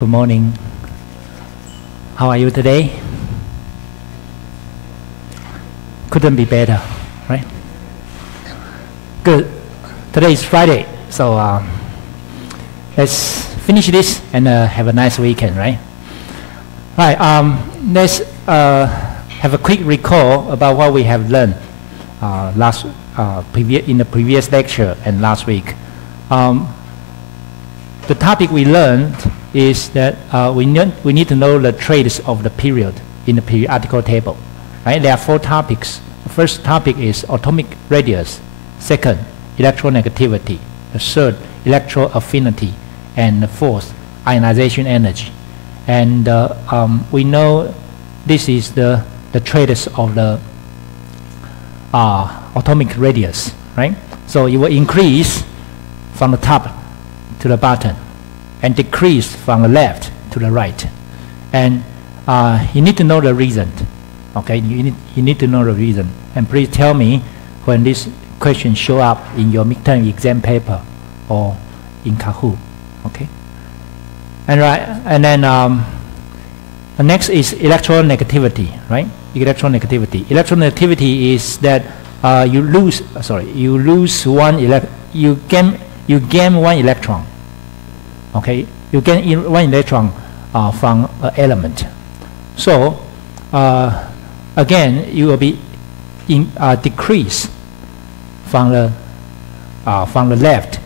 Good morning. How are you today? Couldn't be better, right? Good. Today is Friday, so let's finish this and have a nice weekend, right? Right. Let's have a quick recall about what we have learned in the previous lecture and last week. The topic we learned is that we need to know the traits of the period in the periodical table. Right? There are 4 topics. The first topic is atomic radius. Second, electronegativity. The third, electroaffinity. And the fourth, ionization energy. And we know this is the traits of the atomic radius. Right? So it will increase from the top to the bottom and decrease from the left to the right. And you need to know the reason. Okay, you need to know the reason. And please tell me when this question show up in your midterm exam paper or in Kahoot. Okay. And then the next is electronegativity. Right? Electronegativity. Electronegativity is that you gain one electron. Okay, you gain one electron from an element. So again, you will be decrease from the left,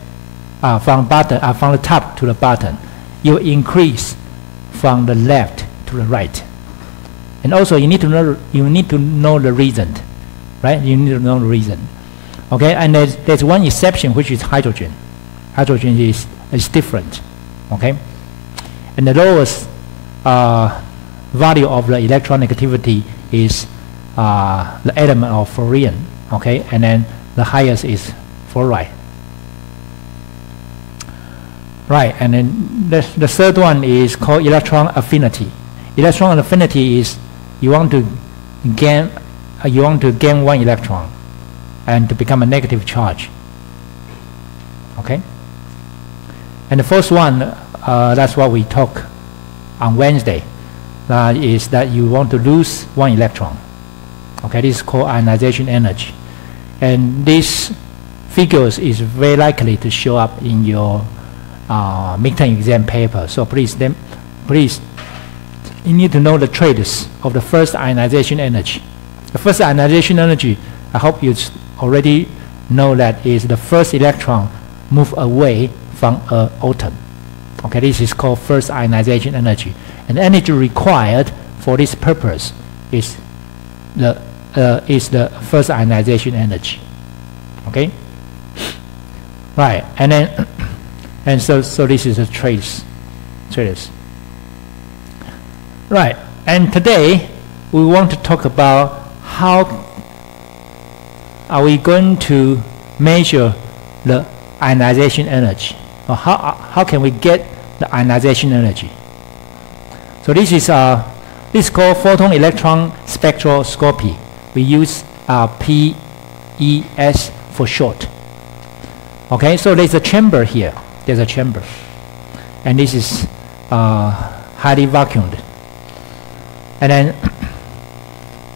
from the top to the bottom. You increase from the left to the right. And also, you need to know the reason, right? You need to know the reason. Okay, and there's one exception, which is hydrogen. Hydrogen is different. Okay, and the lowest value of the electronegativity is the element of fluorine. Okay, and then the highest is fluoride. Right, and then the third one is called electron affinity. Electron affinity is you want to gain one electron and to become a negative charge. Okay? And the first one, that's what we talk on Wednesday, is that you want to lose one electron. Okay, this is called ionization energy. And this figures is very likely to show up in your midterm exam paper. So please, you need to know the traits of the first ionization energy. The first ionization energy, I hope you already know that is the first electron move away from an atom. Okay, this is called first ionization energy. And the energy required for this purpose is the first ionization energy. Okay, right, and then and so this is the traits. Right, and today we want to talk about how are we going to measure the ionization energy, or how can we get the ionization energy? So this is called photon electron spectroscopy. We use PES for short. Okay, so there's a chamber here. There's a chamber, and this is highly vacuumed. And then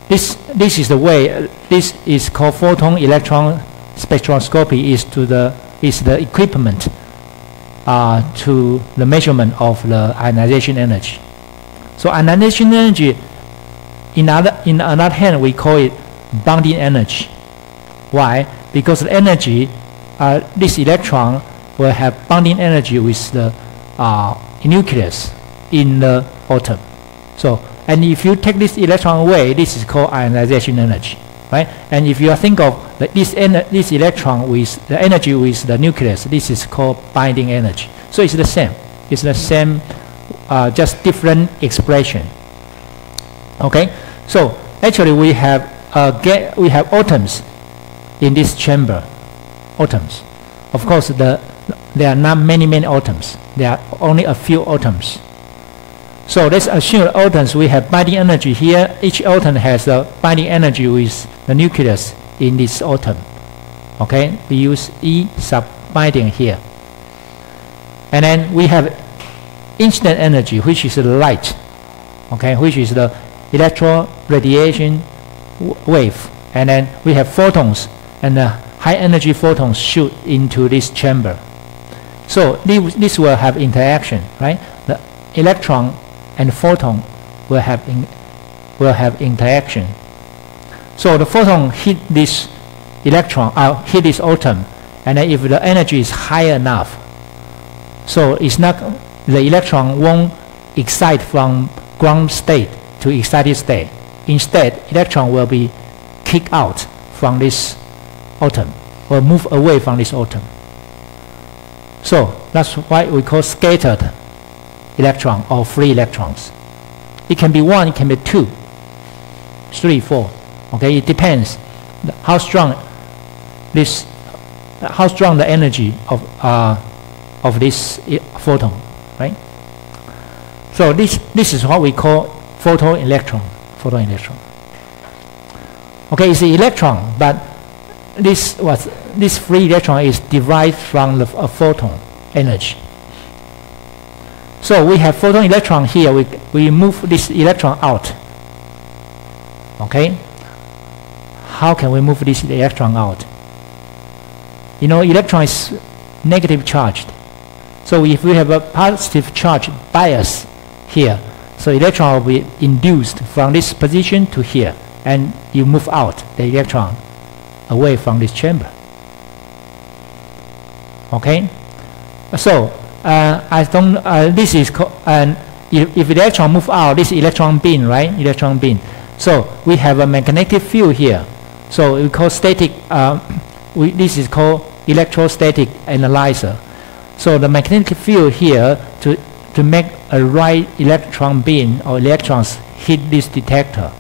this is the way. This is called photon electron spectroscopy. Is the equipment to the measurement of the ionization energy. So ionization energy, in another hand, we call it bonding energy. Why? Because the energy, this electron will have bonding energy with the nucleus in the atom. So, and if you take this electron away, this is called ionization energy. Right? And if you think of this electron with the energy with the nucleus, this is called binding energy. So it's the same. It's the same, just different expression. Okay. So actually we have atoms in this chamber. Atoms. Of course, there are not many atoms. There are only a few atoms. So let's assume atoms, we have binding energy here. Each atom has a binding energy with the nucleus in this atom. Okay, we use E sub binding here. And then we have incident energy, which is the light, okay, which is the electron radiation wave, and then we have photons, and the high energy photons shoot into this chamber. So this will have interaction, right? The electron and photon will have interaction. So the photon hit this electron, hit this atom, and then if the energy is high enough, so it's not, the electron won't excite from ground state to excited state. Instead, electron will be kicked out from this atom, or move away from this atom. So that's why we call scattered electron or free electrons. It can be 1, it can be 2, 3, 4. Okay, it depends how strong the energy of this photon, right? So this is what we call photoelectron. Okay, it's an electron, but this free electron is derived from a photon energy. So we have photon electron here. We move this electron out. Okay. How can we move this electron out? You know, electron is negative charged. So if we have a positive charge bias here, so electron will be induced from this position to here, and you move out the electron away from this chamber. Okay. So this is if electron move out, this electron beam, right? Electron beam. So we have a magnetic field here. So we call static. This is called electrostatic analyzer. So the magnetic field here to make a right electron beam or electrons hit this detector.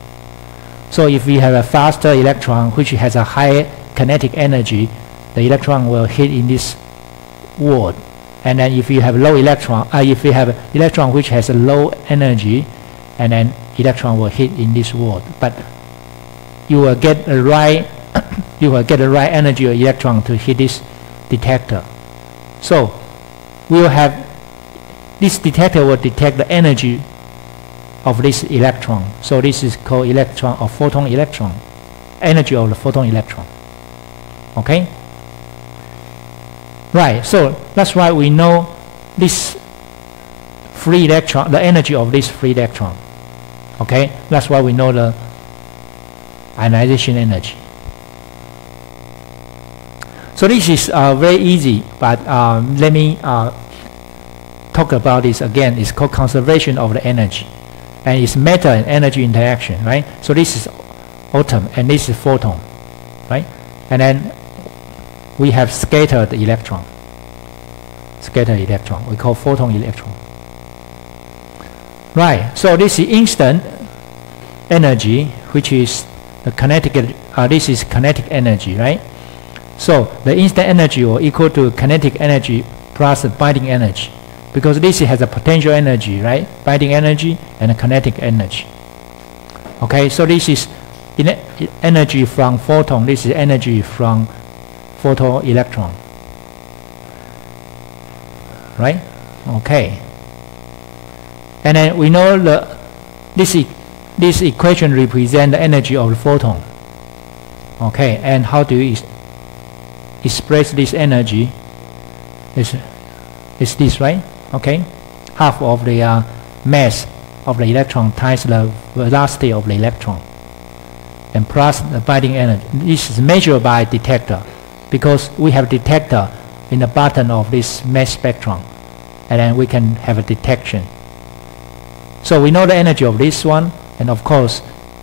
So if we have a faster electron which has a high kinetic energy, the electron will hit in this ward. And then if you have low electron, if you have electron which has a low energy, and then electron will hit in this ward. But you will get a right energy of electron to hit this detector. So we will have this detector will detect the energy of this electron. So this is called electron or photon electron, energy of the photon electron. Okay. Right. So that's why we know this free electron, the energy of this free electron. Okay. That's why we know the ionization energy. So this is very easy, but let me talk about this again. It's called conservation of the energy, and it's matter and energy interaction, right? So this is atom, and this is photon, right? And then we have scattered electron. Scattered electron, we call photon electron. Right. So this is instant energy, which is the kinetic. This is kinetic energy, right? So the instant energy will equal to kinetic energy plus the binding energy, because this has a potential energy, right? Binding energy and a kinetic energy. Okay, so this is energy from photon. This is energy from photoelectron. Right? Okay. And then we know this equation represents the energy of the photon. Okay, and how do you express this energy? Is this, right? Okay, half of the mass of the electron times the velocity of the electron, and plus the binding energy. This is measured by detector, because we have detector in the bottom of this mass spectrum, and then we can have a detection. So we know the energy of this one, and of course,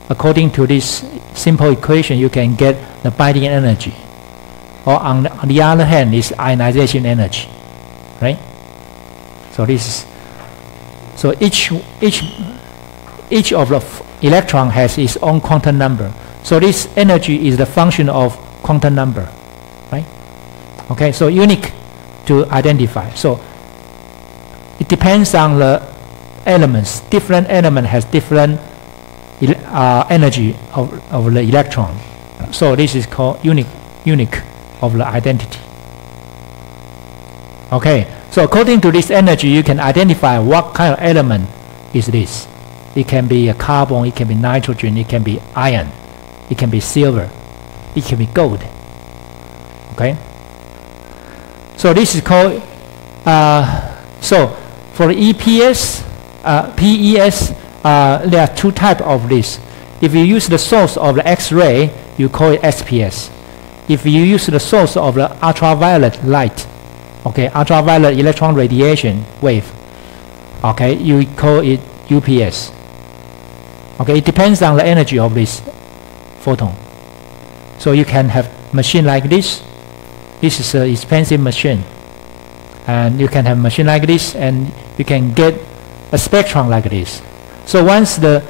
according to this simple equation, you can get the binding energy. Or on the other hand, is ionization energy, right? So this is, so each of the electron has its own quantum number. So this energy is the function of quantum number, right? Okay, so unique to identify. So it depends on the elements. Different element has different energy of the electron. So this is called unique of the identity. Okay, So according to this energy, you can identify what kind of element is this. It can be a carbon, it can be nitrogen, it can be iron, it can be silver, it can be gold. Okay. So this is called. So for EPS, PES, there are two types of this. If you use the source of the X-ray, you call it SPS. If you use the source of the ultraviolet light, okay, ultraviolet electron radiation wave, okay, you call it UPS. Okay, it depends on the energy of this photon. So you can have machine like this. This is an expensive machine. And you can have a machine like this, and you can get a spectrum like this. So once the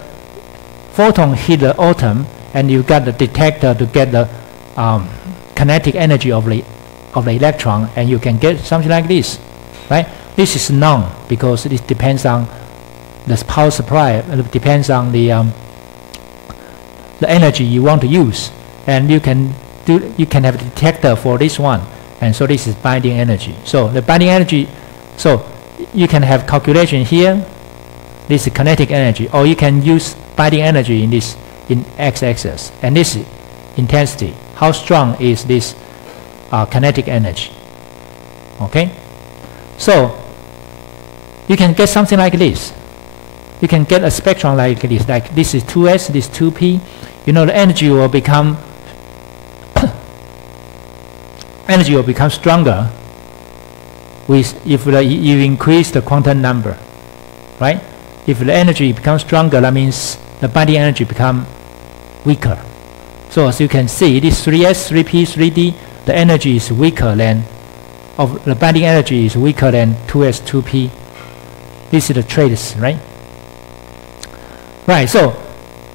photon hit the atom, and you got the detector to get the kinetic energy of the electron, and you can get something like this, right? This is known because it depends on the power supply. It depends on the energy you want to use, and you can have a detector for this one. And so this is binding energy. So the binding energy, so you can have calculation here. This is kinetic energy, or you can use binding energy in this in x-axis, and this is intensity. How strong is this kinetic energy? Okay. So you can get something like this. You can get a spectrum like this. Like this is 2s, this 2p. You know the energy will become stronger with if you increase the quantum number, right? If the energy becomes stronger, that means the binding energy become weaker. So as you can see, this 3s, 3p, 3d, the energy is weaker than the binding energy is weaker than 2s, 2p. This is the trace, right? Right. So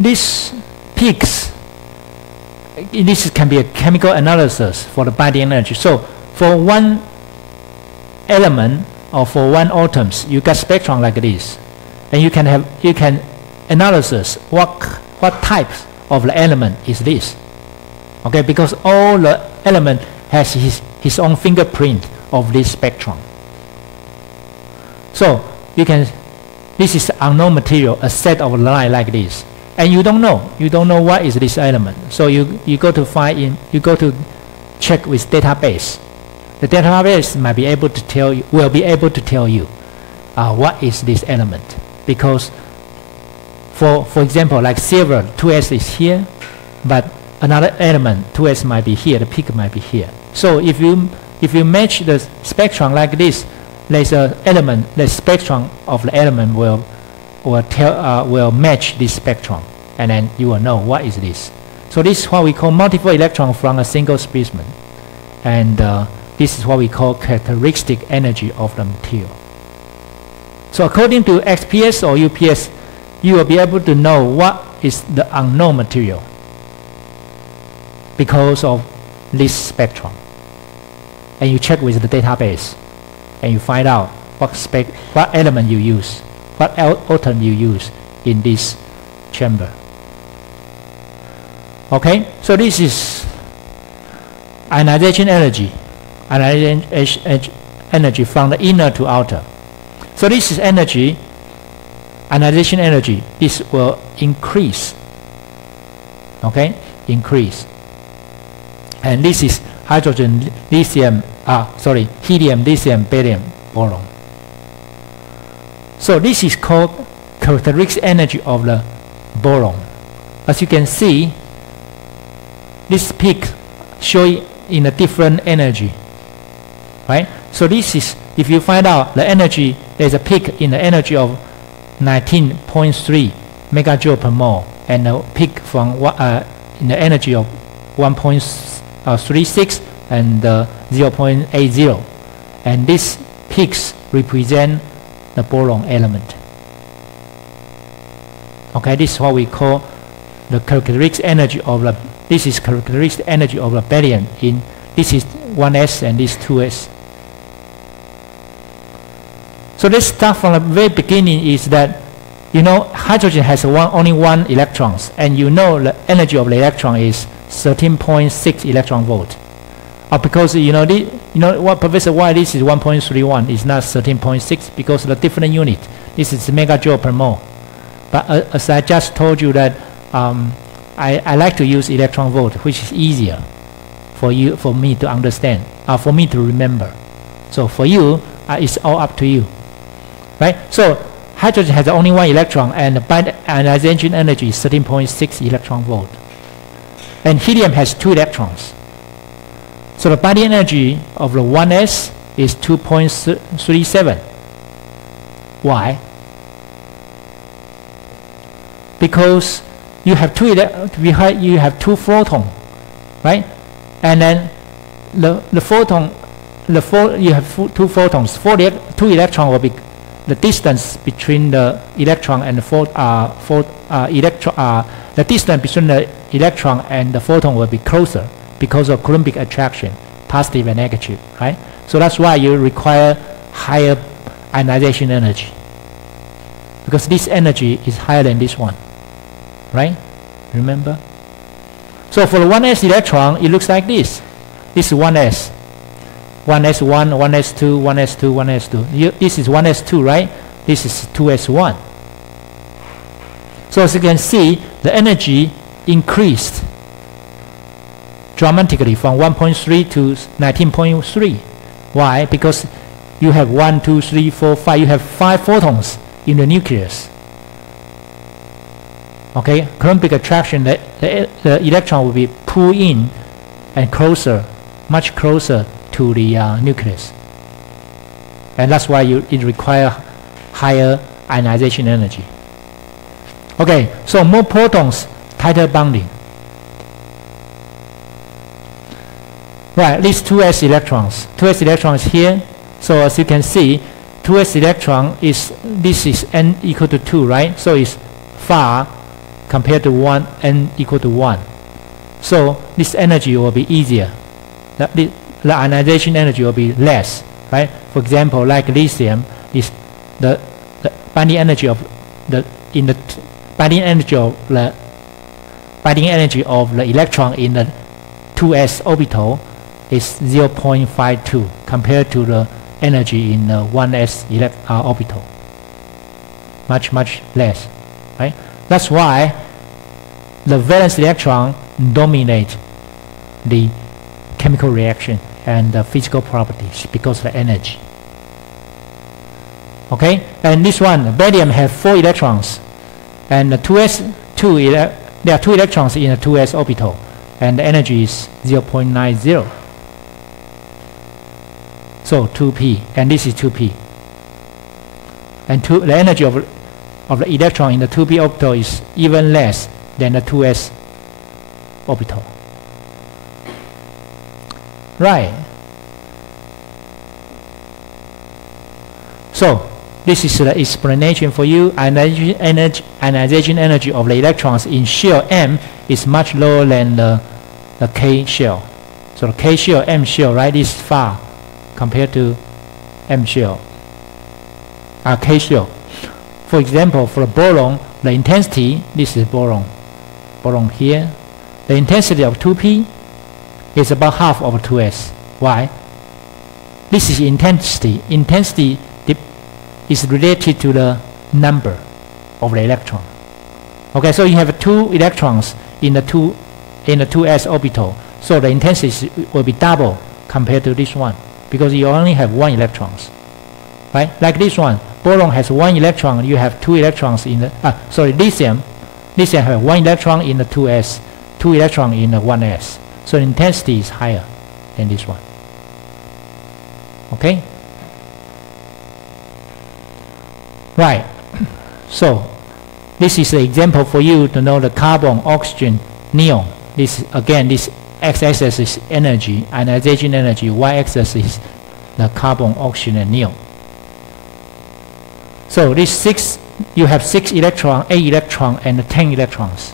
these peaks. This can be a chemical analysis for the binding energy. So for one element or for one atoms, you get spectrum like this, and you can analysis what types of the element is this. Okay, because all the element has his own fingerprint of this spectrum. So this is unknown material, a set of line like this. And you don't know what is this element. So you go to check with database. The database might be able to tell you, will be able to tell you what is this element. Because for example, like silver, 2s is here, but another element, 2s might be here, the peak might be here. So if you match the spectrum like this, there's an element, the spectrum of the element will match this spectrum, and then you will know what is this. So this is what we call multiple electron from a single specimen, and this is what we call characteristic energy of the material. So according to XPS or UPS, you will be able to know what is the unknown material because of this spectrum, and you check with the database, and you find out what element you use, what atom you use in this chamber. Okay, so this is ionization energy. Ionization energy from the inner to outer. So this is energy, ionization energy. This will increase. Okay, increase. And this is hydrogen, lithium, helium, lithium, barium, boron. So this is called characteristic energy of the boron. As you can see, this peak showing in a different energy, right? So this is, if you find out the energy, there's a peak in the energy of 19.3 megajoule per mole, and a peak from in the energy of 1.36 and 0.80, and these peaks represent the boron element. Okay, this is what we call the characteristic energy of the. This is characteristic energy of the barium. This is 1s and this 2s. So let's start from the very beginning. Is that hydrogen has only one electrons, and the energy of the electron is 13.6 electron volt. Because what, Professor, why this is 1.31 is not 13.6? Because the different unit. This is megajoule per mole. But as I just told you that I like to use electron volt, which is easier for me to understand, for me to remember. So for you, it's all up to you, right? So hydrogen has only one electron, and the ionization energy is 13.6 electron volt. And helium has 2 electrons. So the binding energy of the 1s is 2.37. Why? Because you have two photons, right? And then you have 2 photons. 2 electrons will be the distance between the electron and the distance between the electron and the photon will be closer because of Coulombic attraction, positive and negative, right? So that's why you require higher ionization energy, because this energy is higher than this one, right? Remember? So for the 1s electron, it looks like this. This is 1s. 1s1, 1s2, 1s2, 1s2. This is 1s2, right? This is 2s1. So as you can see, the energy increased dramatically from 1.3 to 19.3. Why? Because you have 1, 2, 3, 4, 5. You have 5 photons in the nucleus. Okay, Coulombic attraction, the electron will be pulled in and closer, much closer to the nucleus. And that's why it requires higher ionization energy. Okay, so more protons, tighter bonding. Right, these 2s electrons. 2s electrons here. So as you can see, 2s electron this is n equal to 2, right? So it's far compared to 1, n equal to 1. So this energy will be easier. The ionization energy will be less, right? For example, like lithium is the binding energy of the binding energy of the electron in the 2s orbital is 0.52 compared to the energy in the 1s orbital. Much less, right? That's why the valence electron dominate the chemical reaction and the physical properties because of the energy. Okay, and this one, barium has 4 electrons, and the there are 2 electrons in the 2s orbital, and the energy is 0.90. So 2p, and this is 2p. And the energy of the electron in the 2p orbital is even less than the 2s orbital. Right. So this is the explanation for you. Ionization energy of the electrons in shell M is much lower than the K shell. So the K shell, M shell, right, is far compared to M shell, K shell. For example, for boron, the intensity, this is boron here, the intensity of 2p is about half of 2s. Why? This is intensity. Intensity is related to the number of the electron. Okay, so you have 2 electrons in the 2s orbital, so the intensity will be double compared to this one, because you only have 1 electrons, right? Like this one, boron has 1 electron, you have 2 electrons in the lithium has 1 electron in the 2s, 2 electrons in the 1s, so the intensity is higher than this one. Okay, right. So this is an example for you to know the carbon, oxygen, neon. This x-axis is energy, ionization energy, y-axis is the carbon, oxygen, and neon. So this 6, you have 6 electrons, 8 electrons, and 10 electrons.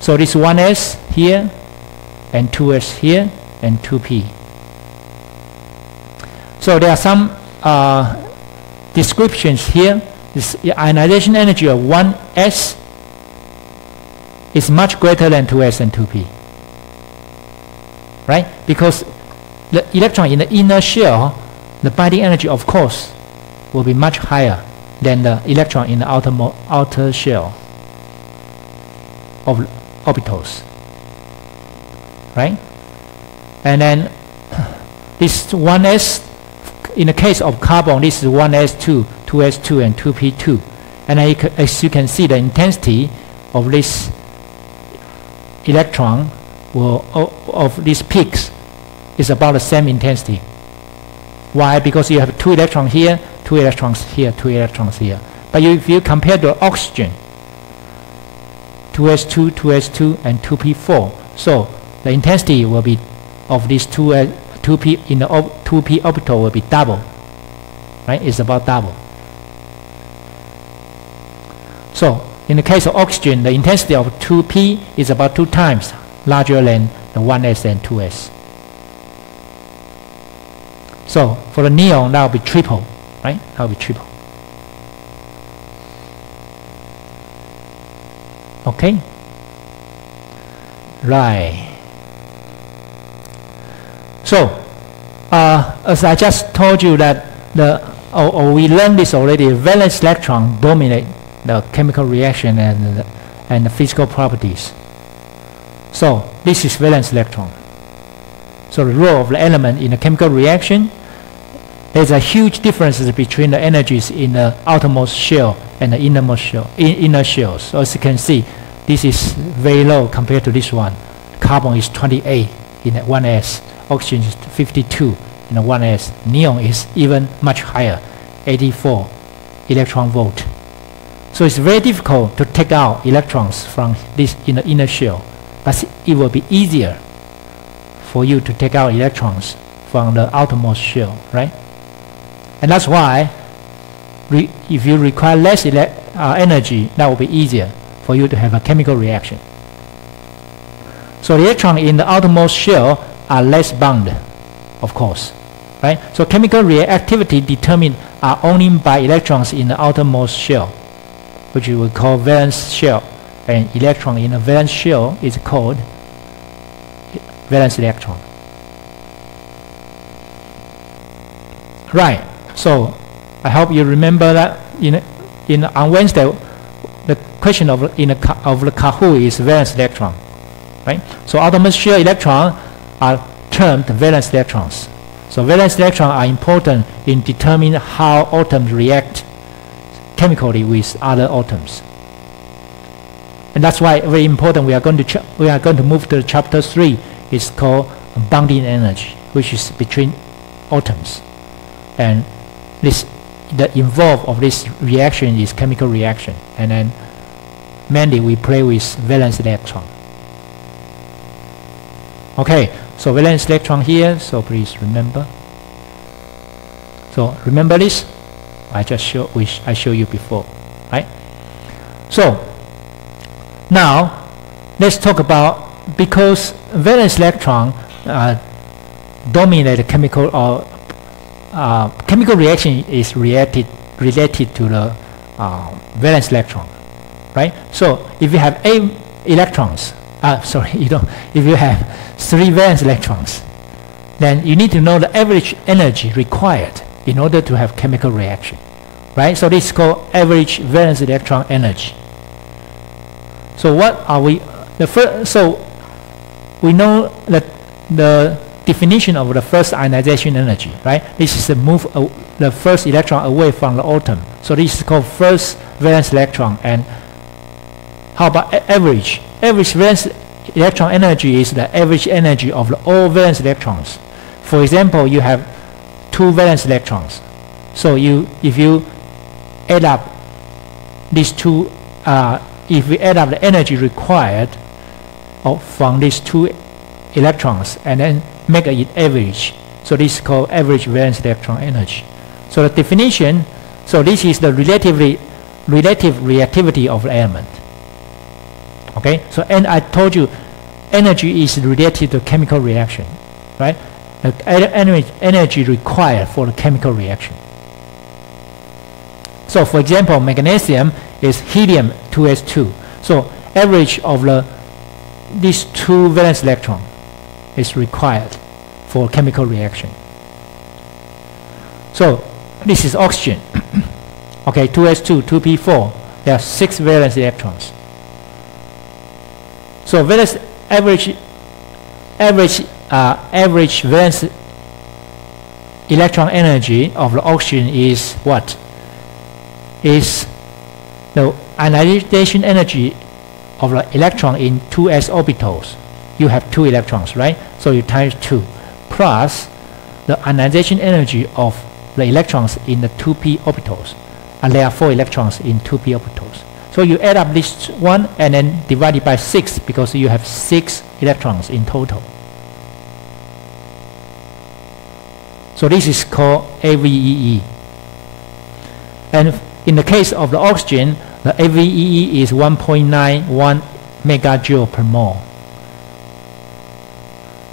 So this 1s here, and 2s here, and 2p. So there are some descriptions here. This ionization energy of 1s is much greater than 2s and 2p. right? Because the electron in the inner shell, the binding energy, of course, will be much higher than the electron in the outer shell of orbitals, right? And then this 1s, in the case of carbon, this is 1s2, 2s2, and 2p2. And as you can see, the intensity of this electron of these peaks is about the same intensity. Why? Because you have 2 electrons here, 2 electrons here, 2 electrons here. But if you compare the oxygen, 2s2, 2s2, and 2p4, so the intensity will be of these 2p in the 2p orbital will be double, right? It's about double. So in the case of oxygen, the intensity of 2p is about 2 times larger than the 1s and 2s. So for the neon, that will be triple, right? That will be triple. Okay? Right. So, as I just told you that we learned this already, valence electron dominate the chemical reaction and the physical properties. So this is valence electron. So the role of the element in a chemical reaction, there's a huge difference between the energies in the outermost shell and the innermost shell, inner shells. So as you can see, this is very low compared to this one. Carbon is 28 in the 1s, oxygen is 52 in the 1s. Neon is even much higher, 84 electron volt. So it's very difficult to take out electrons from this in the inner shell, but it will be easier for you to take out electrons from the outermost shell, right? And that's why if you require less energy, that will be easier for you to have a chemical reaction. So the electrons in the outermost shell are less bound, of course, right? So chemical reactivity determined are only by electrons in the outermost shell, which we will call valence shell, and electron in the valence shell is called valence electron. Right. So I hope you remember that on Wednesday, the question of the Kahoot is valence electron, right? So outermost shell electrons are termed valence electrons. So valence electrons are important in determining how atoms react chemically with other atoms. And that's why very important. We are going to move to chapter 3. It's called bonding energy, which is between atoms. And the involved of this reaction is chemical reaction. And then mainly we play with valence electron. Okay, so valence electron here, so please remember. So remember this? I showed you before, right? So now let's talk about, because valence electron dominate the chemical or chemical reaction is related to the valence electron, right? So if you have 8 electrons, if you have 3 valence electrons, then you need to know the average energy required in order to have chemical reaction, right? So this is called average valence electron energy. So what are we? So we know that the definition of the first ionization energy, right? This is the move the first electron away from the atom. So this is called first valence electron. And how about average? Average valence electron energy is the average energy of all valence electrons. For example, you have 2 valence electrons. So if you add up these 2, if we add up the energy required from these 2 electrons and then make it average, so this is called average valence electron energy. So the definition, so this is the relative reactivity of the element. Okay, so and I told you energy is related to chemical reaction, right? The energy required for the chemical reaction. So for example, magnesium is helium 2s2. So average of these 2 valence electrons is required for chemical reaction. So this is oxygen. Okay, 2s2, 2p4. There are 6 valence electrons. So valence average valence electron energy of the oxygen is what? Is the ionization energy of the electron in 2s orbitals. You have 2 electrons, right? So you times 2 plus the ionization energy of the electrons in the 2p orbitals. And there are 4 electrons in 2p orbitals. So you add up this one and then divide it by 6 because you have 6 electrons in total. So this is called AVEE. And in the case of the oxygen, the AVEE is 1.91 megajoule per mole.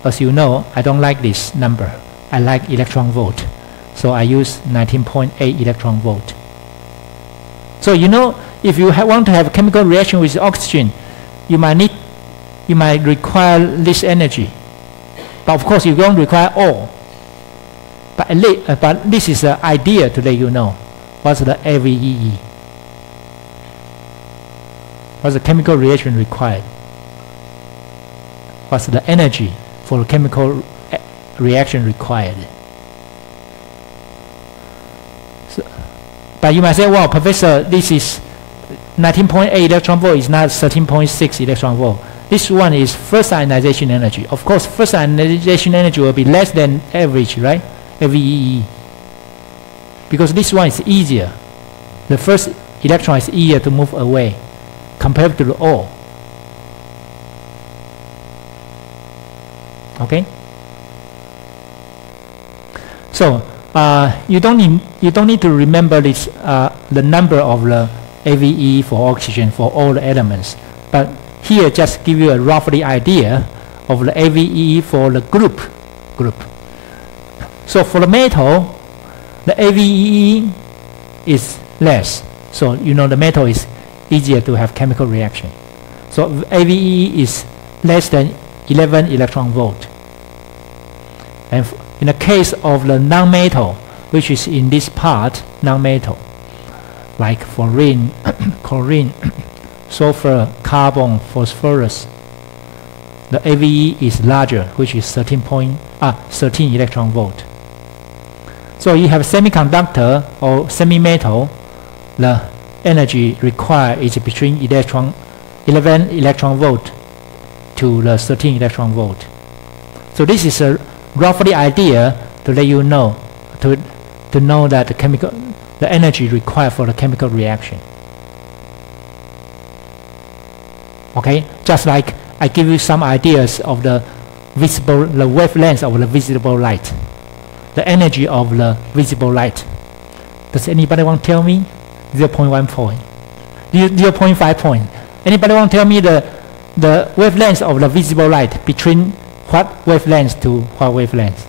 As you know, I don't like this number. I like electron volt. So I use 19.8 electron volt. So you know, if you want to have a chemical reaction with oxygen, you might require this energy. But of course, you don't require all. But this is the idea to let you know what's the AVEE. What's the chemical reaction required? What's the energy for the chemical reaction required? So, but you might say, well, Professor, this is 19.8 electron volt is not 13.6 electron volt. This one is first ionization energy. Of course, first ionization energy will be less than average, right? AVEE. Because this one is easier. The first electron is easier to move away compared to the all. Okay? So you don't need to remember this the number of the AVE for oxygen for all the elements, but here just give you a roughly idea of the AVE for the group. So for the metal, the AVE is less. So you know the metal is easier to have chemical reaction. So AVE is less than 11 electron volt. And in the case of the non-metal, which is in this part, non-metal, like fluorine, chlorine, sulfur, carbon, phosphorus, the AVE is larger, which is 13 electron volt. So you have semiconductor or semi-metal, the energy required is between 11 electron volt to the 13 electron volt. So this is a roughly idea to let you know, to know that the energy required for the chemical reaction. Okay, just like I give you some ideas of the wavelength of the visible light, the energy of the visible light. Does anybody want to tell me? 0.1 point, 0.5 point. Anybody want to tell me the wavelength of the visible light between what wavelength to what wavelength?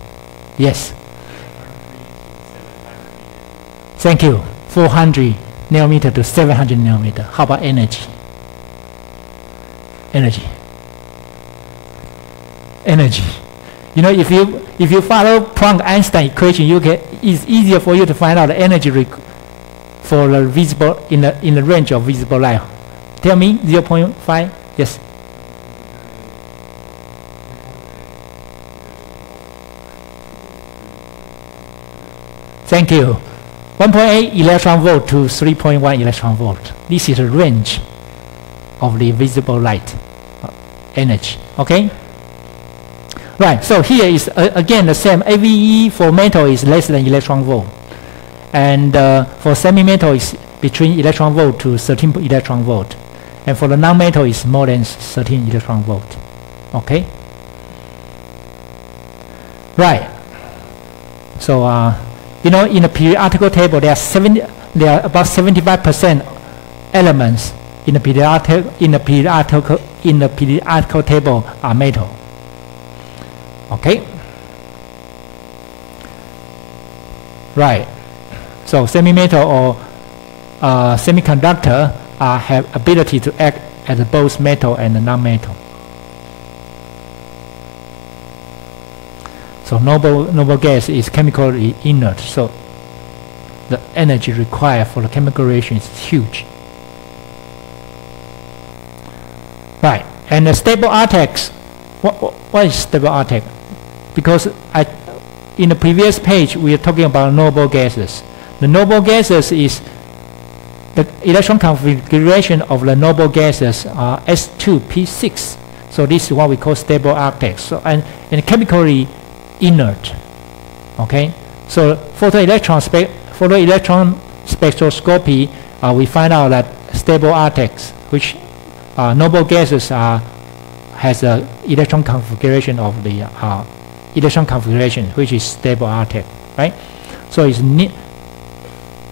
Yes. Thank you. 400 nanometer to 700 nanometer. How about energy? Energy. You know, if you follow Planck-Einstein equation, it's easier for you to find out the energy for the visible in the range of visible light. Tell me, 0.5. Yes. Thank you. 1.8 electron volt to 3.1 electron volt. This is the range of the visible light energy. Okay. Right. So here is again the same. AVE for metal is less than electron volt, and for semi-metal is between electron volt to 13 electron volt, and for the non-metal is more than 13 electron volt. Okay. Right. So you know, in the periodical table, there are about 75% elements in the periodical table are metal. Okay. Right. So semi-metal or semiconductor have ability to act as both metal and non-metal. So noble gas is chemically inert. So the energy required for the chemical reaction is huge. Right, and the stable artex. What is stable artex? Because in the previous page we are talking about noble gases. The noble gases is the electron configuration of the noble gases are S2P6. So this is what we call stable artex. So and chemically inert. Okay. So photoelectron spectroscopy, we find out that stable artex, which noble gases has a electron configuration of the electron configuration, which is stable artex, right? So it's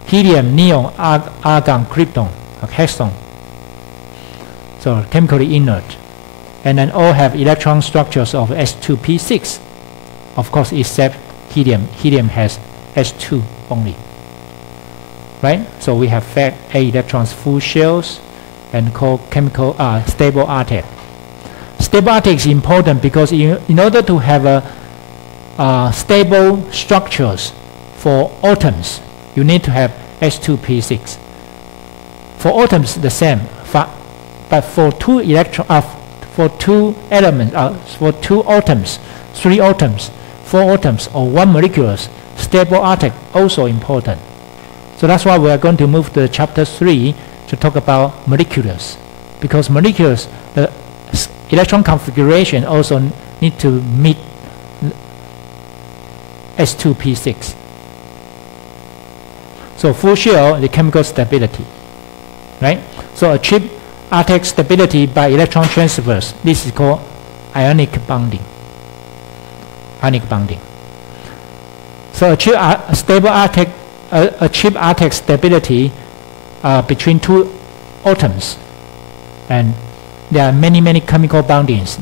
helium, neon, argon, krypton, hexton. So chemically inert, and then all have electron structures of S2P6. Of course, except helium. Helium has S2 only, right? So we have A electrons, full shells, and called chemical stable artex. Stable artex is important because in order to have stable structures for atoms, you need to have S2P6. For atoms, the same. But for two elements, for 2 atoms, 3 atoms, 4 atoms, or 1 molecules, stable artex also important. So that's why we are going to move to chapter 3 to talk about molecules, because molecules, the electron configuration also need to meet S2P6. So full shell, the chemical stability, right? So achieve artex stability by electron transfers. This is called ionic bonding. Ionic bonding. So achieve stable artex, achieve artex stability between 2 atoms, and there are many chemical bondings.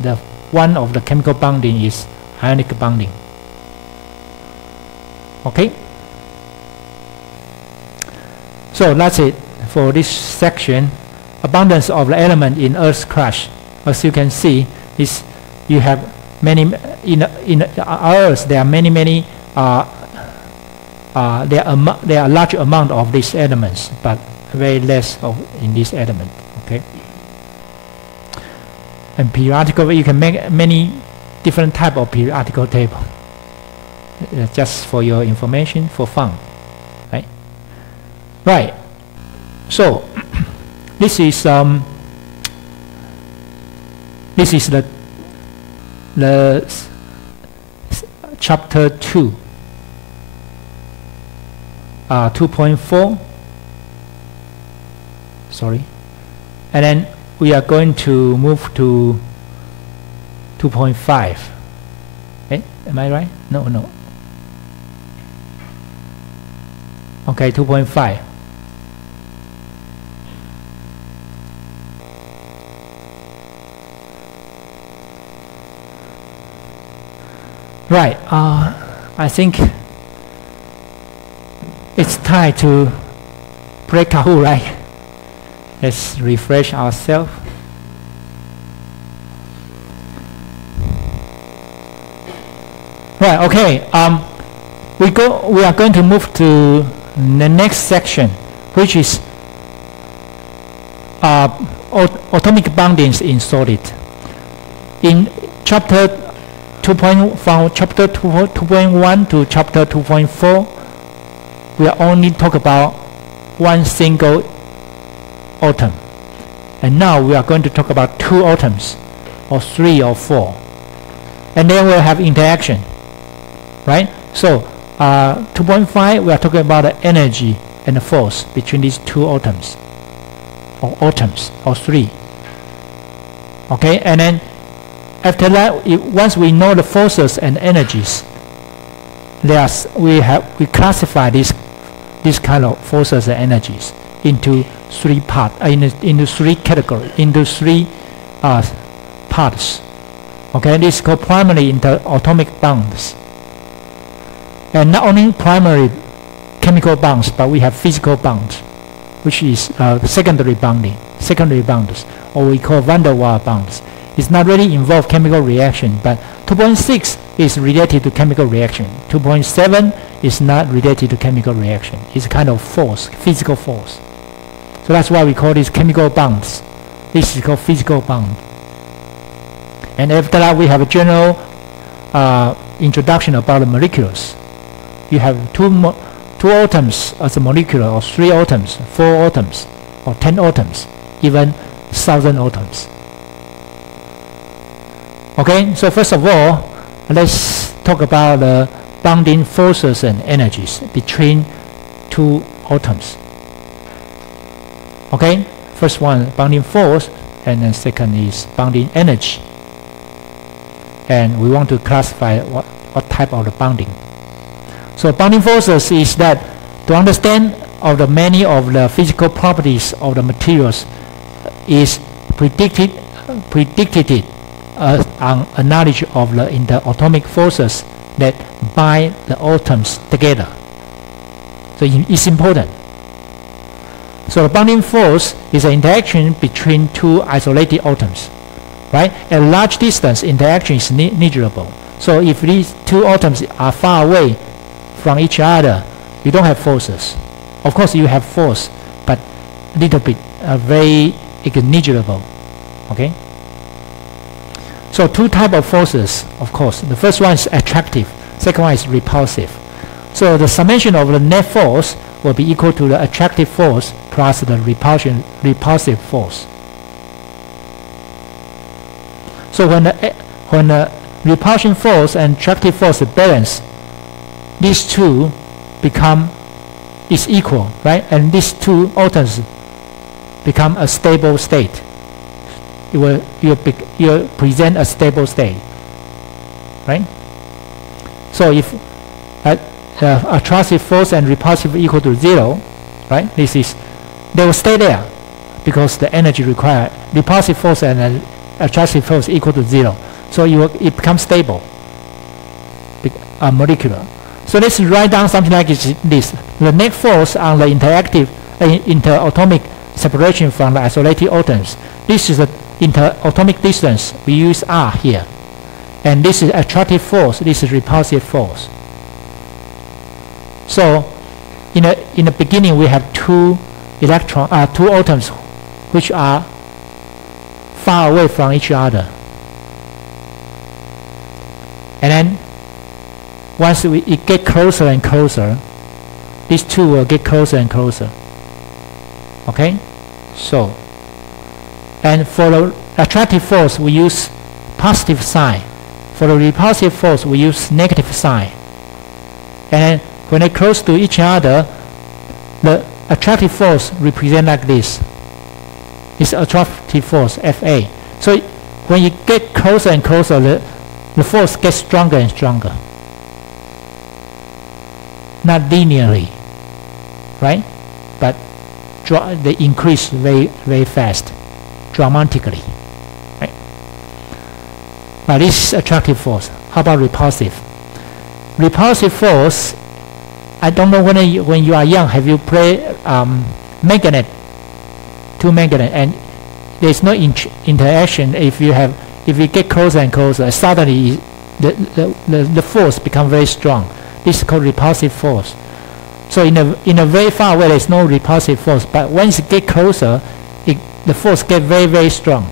One of the chemical bonding is ionic bonding. Okay. So that's it for this section. Abundance of the element in Earth's crust. As you can see, you have many in Earth. There are many. There are large amount of these elements, but very less in this element. Okay. And periodical, you can make many different type of periodical table. Just for your information, for fun, right? Right. So this is the chapter 2, 2.4. Sorry, and then we are going to move to 2.5. Am I right? No. Okay, 2.5. Right. I think it's time to break Kahoot, right? Let's refresh ourselves. Right. Okay. We are going to move to the next section, which is atomic bondings in solid. In chapter 2.1 to chapter 2.4, we only talk about one single atom, and now we are going to talk about 2 atoms, or 3 or 4, and then we'll have interaction, right? So 2.5, we are talking about the energy and the force between these 2 atoms, or 3. Okay, and then after that, once we know the forces and energies, we classify this kind of forces and energies into 3 parts, into 3 categories, into 3 parts. Okay, this is called primary atomic bonds. And not only primary chemical bonds, but we have physical bonds, which is secondary bonds, or we call van der Waals bonds. It's not really involve chemical reaction, but 2.6 is related to chemical reaction. 2.7 is not related to chemical reaction. It's kind of force, physical force. So that's why we call these chemical bonds. This is called physical bond. And after that, we have a general introduction about the molecules. You have two atoms as a molecule, or 3 atoms, 4 atoms, or 10 atoms, even 1,000 atoms. Okay, so first of all, let's talk about the bonding forces and energies between 2 atoms. Okay, first one, bonding force, and then second is bonding energy. And we want to classify what type of the bonding. So bonding forces is that to understand of the many of the physical properties of the materials is predicted on a knowledge of the interatomic forces that bind the atoms together. So it's important. So the bonding force is an interaction between 2 isolated atoms, right? At large distance, interaction is negligible. So if these 2 atoms are far away from each other, you don't have forces. Of course, you have force, but little bit, very negligible. Okay. So 2 types of forces, of course. The first one is attractive. Second one is repulsive. So the summation of the net force will be equal to the attractive force plus the repulsive force. So when the repulsion force and attractive force balance, these two is equal, right? And these 2 atoms become a stable state. You present a stable state, right? So if attractive force and repulsive equal to 0, right? They will stay there because the energy required, repulsive force and attractive force equal to 0. So it becomes stable, molecular. So let's write down something like this. The net force on the interatomic separation from the isolated atoms. This is the interatomic distance. We use R here. And this is attractive force. This is repulsive force. So in the beginning, we have 2 atoms which are far away from each other. And then once it get closer and closer, these 2 will get closer and closer. Okay? So, and for the attractive force, we use positive sign. For the repulsive force, we use negative sign. And then when they close to each other, the attractive force represent like this. It's attractive force, Fa. So when you get closer and closer, the force gets stronger and stronger. Not linearly, right? But they increase very, very fast, dramatically, right? But this is attractive force. How about repulsive? Repulsive force, I don't know when you are young, have you played magnet, 2 magnet, and there's no interaction. If you get closer and closer, suddenly the force becomes very strong. This is called repulsive force. So in a very far away, there's no repulsive force. But once it gets closer, the force gets very, very strong.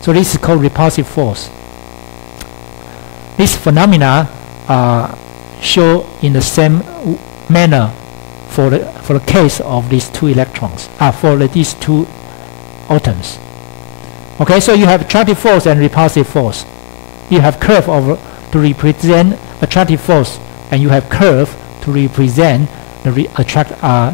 So this is called repulsive force. This phenomena show in the same manner for the case of these 2 electrons. These 2 atoms. Okay, so you have attractive force and repulsive force. You have curve to represent attractive force, and you have curve to represent the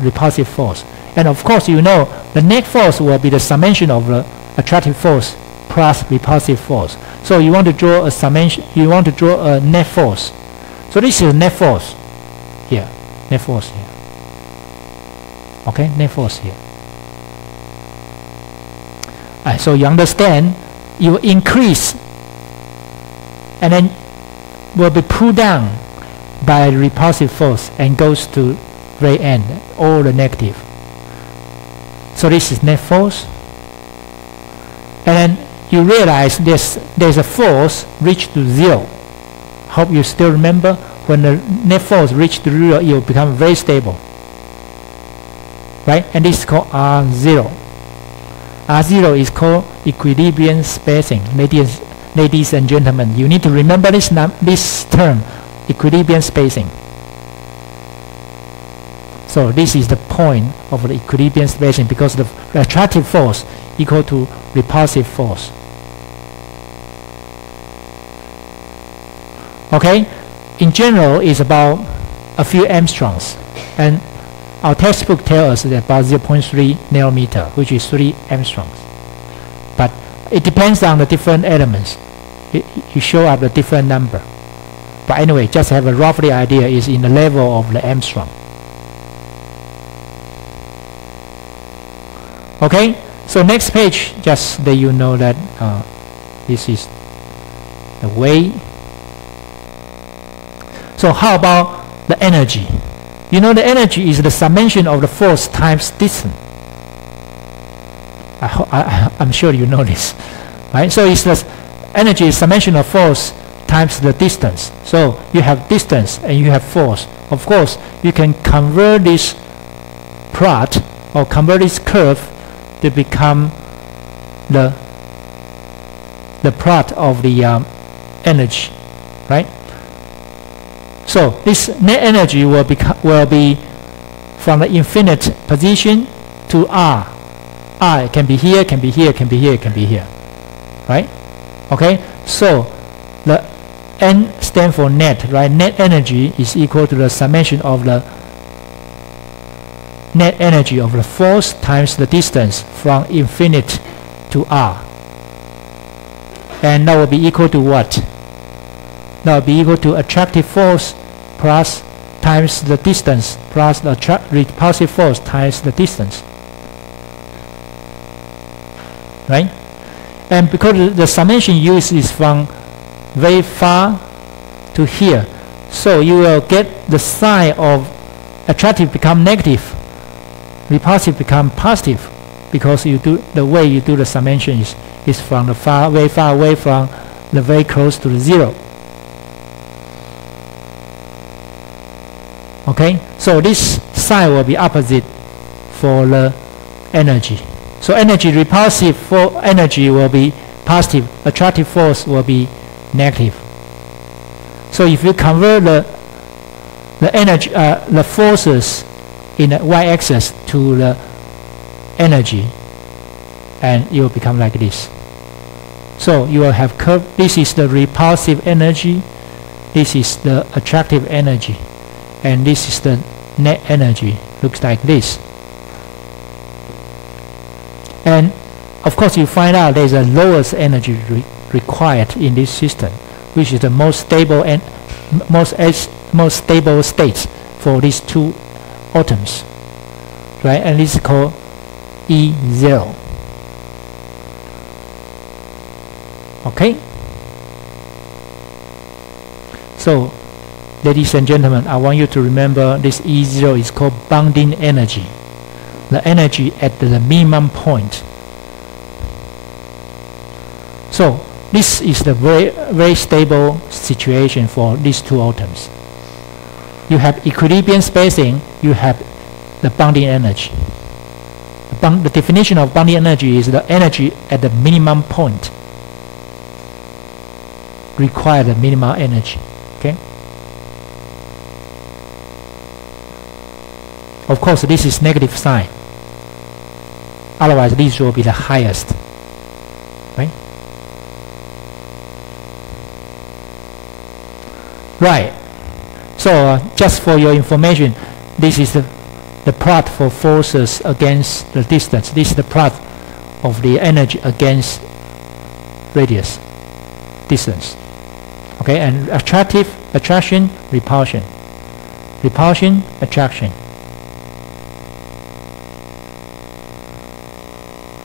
repulsive force. And of course, you know the net force will be the summation of the attractive force plus repulsive force. So you want to draw a summation. You want to draw a net force. So this is net force here. Net force here. Okay, net force here. So you understand, you increase and then will be pulled down by repulsive force and goes to very end, all the negative. So this is net force. And then you realize there's a force reached to 0. hope you still remember, when the net force reaches 0, it will become very stable. Right? And this is called R0. R0 is called equilibrium spacing. Ladies and gentlemen, you need to remember this term, equilibrium spacing. So this is the point of the equilibrium spacing, because the attractive force equal to repulsive force. Okay, in general, it's about a few angstroms, and our textbook tells us that about 0.3 nanometer, which is 3 angstroms. But it depends on the different elements. You show up a different number. But anyway, just have a roughly idea is in the level of the angstrom. Okay, so next page, just let you know that this is the way. So how about the energy? You know, the energy is the summation of the force times distance. I'm sure you know this, right? So it's the energy is summation of force times the distance. So you have distance and you have force. Of course, you can convert this plot or convert this curve to become the plot of the energy, right? So this net energy will be from the infinite position to R. R can be here, can be here, can be here, can be here, right? Okay, so the N stands for net, right? Net energy is equal to the summation of the net energy of the force times the distance from infinite to R. And that will be equal to what? That will be equal to attractive force plus times the distance plus the repulsive force times the distance. Right? And because the summation used is from very far to here, so you will get the sign of attractive become negative, repulsive become positive, because you do the way you do the summation is from the very far away from the very close to the 0. Okay, so this sign will be opposite for the energy. So energy, repulsive for energy will be positive, attractive force will be negative. So if you convert the energy, the forces in the y-axis to the energy, and it will become like this. So you will have curve. This is the repulsive energy, this is the attractive energy, and this is the net energy. Looks like this. And of course you find out there is a lowest energy required in this system, which is the most stable and most stable states for these two atoms, right? And this is called E0. Okay, so ladies and gentlemen, I want you to remember this E0 is called bonding energy, the energy at the minimum point. So this is the very stable situation for these two atoms. You have equilibrium spacing, you have the bonding energy. The definition of bonding energy is the energy at the minimum point. Require the minimal energy. Okay. Of course, this is negative sign. Otherwise, this will be the highest. Right. Right. So just for your information, this is the plot for forces against the distance. This is the plot of the energy against radius, distance. Okay, and attraction, repulsion, attraction.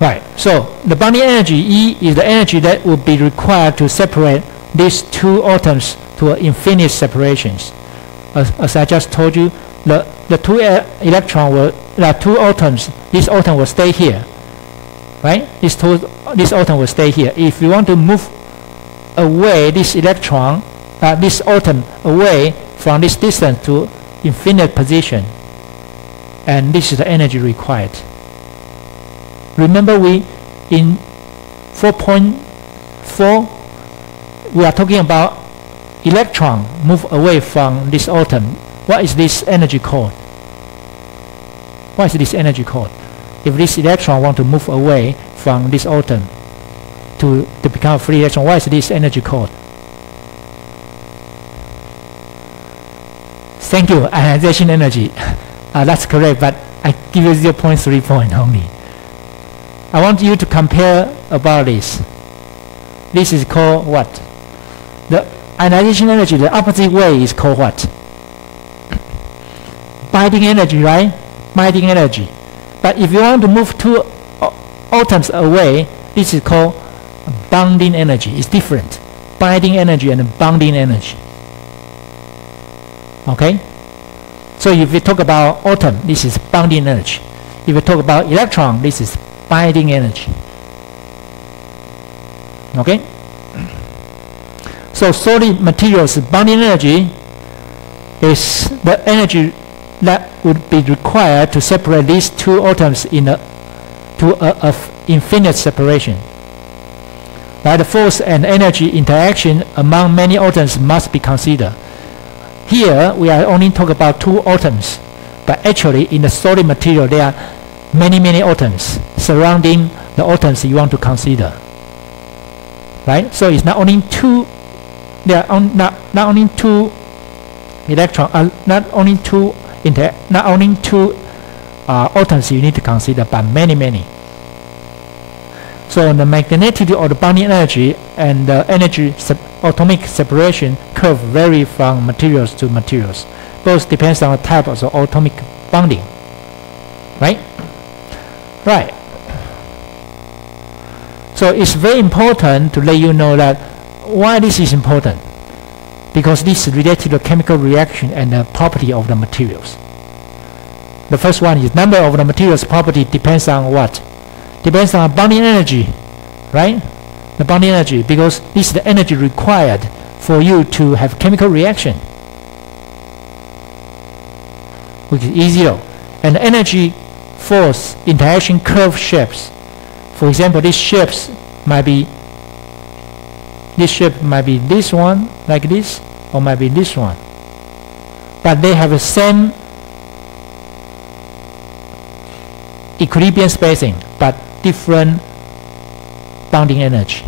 Right, so the bonding energy E is the energy that would be required to separate these two atoms to infinite separations. As I just told you, the two atoms, this atom will stay here, right? This atom will stay here. If you want to move away this electron this atom away from this distance to infinite position, and this is the energy required. Remember, we in 4.4 we are talking about electron move away from this atom. What is this energy called? What is this energy called? If this electron want to move away from this atom to become a free electron, what is this energy called? Thank you, ionization energy. That's correct, but I give you 0.3 point only. I want you to compare about this. This is called what? The ionization energy, the opposite way is called what? Binding energy, right? Binding energy. But if you want to move two atoms away, this is called bonding energy. It's different. Binding energy and bonding energy. Okay? So if we talk about atom, this is bonding energy. If we talk about electron, this is binding energy. Okay? So solid materials bonding energy is the energy that would be required to separate these two atoms to a infinite separation. Right? The force and energy interaction among many atoms must be considered. Here we are only talking about two atoms, but actually in the solid material there are many atoms surrounding the atoms you want to consider. Right? So it's not only two. There are not only two electrons, not only two atoms you need to consider, but many. So the magnetic or the bonding energy and the energy atomic separation curve vary from materials to materials. Both depends on the type of the atomic bonding. Right? Right. So it's very important to let you know that why this is important. Because this is related to the chemical reaction and the property of the materials. The first one is number of the materials property depends on what? Depends on bonding energy, right? The bonding energy, because this is the energy required for you to have chemical reaction, which is E0. And the energy force interaction curve shapes. For example, these shapes might be this one, like this, or might be this one. But they have the same equilibrium spacing, but different bonding energy.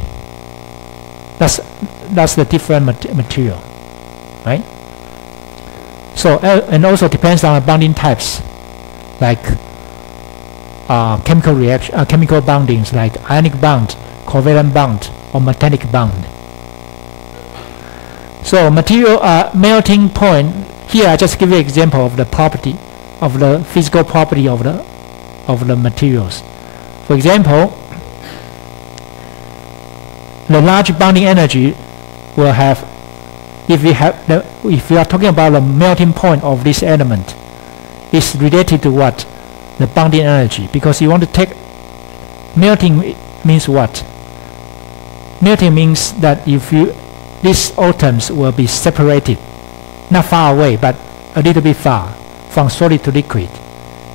That's the different material, right? So and also depends on the bonding types, like chemical reaction, chemical bondings like ionic bond, covalent bond, or metallic bond. So material melting point. Here I just give you an example of the property of the physical property of the materials. For example, the large bonding energy will have, if we are talking about the melting point of this element, is related to what? The bonding energy. Because you want to take melting means what? Melting means that these atoms will be separated, not far away, but a little bit far from solid to liquid.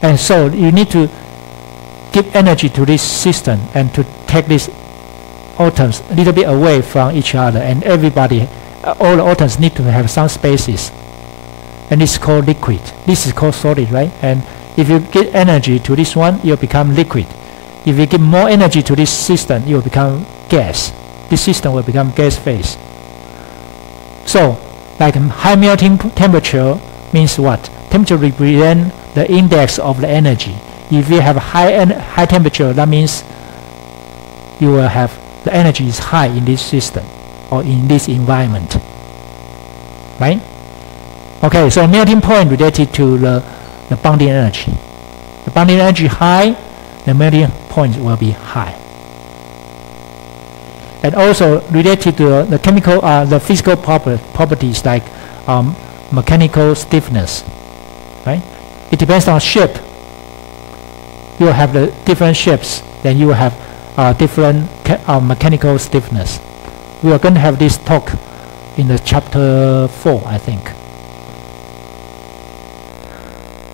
And so you need to give energy to this system and to take these atoms a little bit away from each other, and everybody, all the atoms need to have some spaces, and this is called liquid. This is called solid, right? And if you give energy to this one, you'll become liquid. If you give more energy to this system, you will become gas. This system will become gas phase. So, like high melting temperature means what? Temperature represents the index of the energy. If you have high temperature, that means you will have the energy is high in this system or in this environment, right? Okay, so melting point related to the bonding energy. The bonding energy high, the melting point will be high. And also related to the chemical, the physical properties like mechanical stiffness, right? It depends on shape. You will have the different shapes, then you will have different mechanical stiffness. We are going to have this talk in the chapter 4, I think.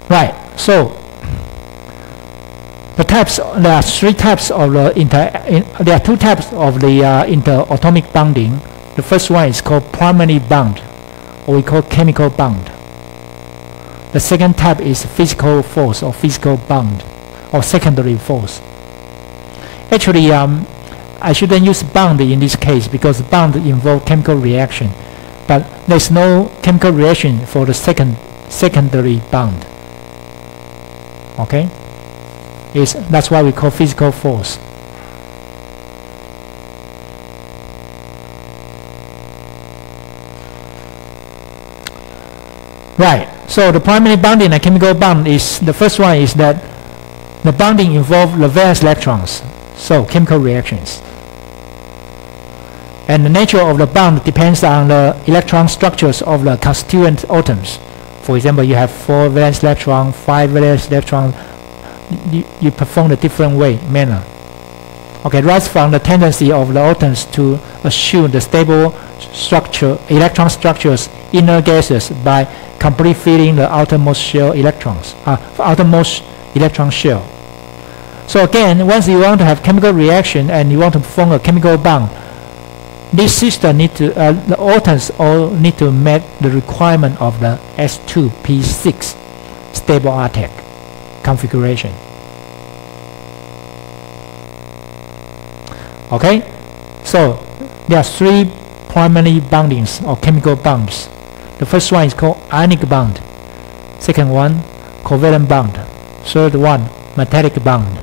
Right. So the types, there are three types of the there are two types of the interatomic bonding. The first one is called primary bond, or we call chemical bond. The second type is physical force or physical bond, or secondary force. Actually, I shouldn't use bond in this case because bond involves chemical reaction, but there's no chemical reaction for the secondary bond. Okay, that's why we call physical force. Right. So the primary bonding and chemical bond is, the first one is that the bonding involves the valence electrons, so chemical reactions. And the nature of the bond depends on the electron structures of the constituent atoms. For example, you have 4 valence electrons, 5 valence electrons. You perform a different manner. Okay, right from the tendency of the atoms to assume the stable structure, electron structures, inner gases by completely filling the outermost shell electrons, outermost electron shell. So again, once you want to have chemical reaction and you want to form a chemical bond, this system need to, the atoms all need to meet the requirement of the S2P6 stable attack configuration. Okay, so there are 3 primary bondings or chemical bonds. The first one is called ionic bond. Second one, covalent bond. Third one, metallic bond.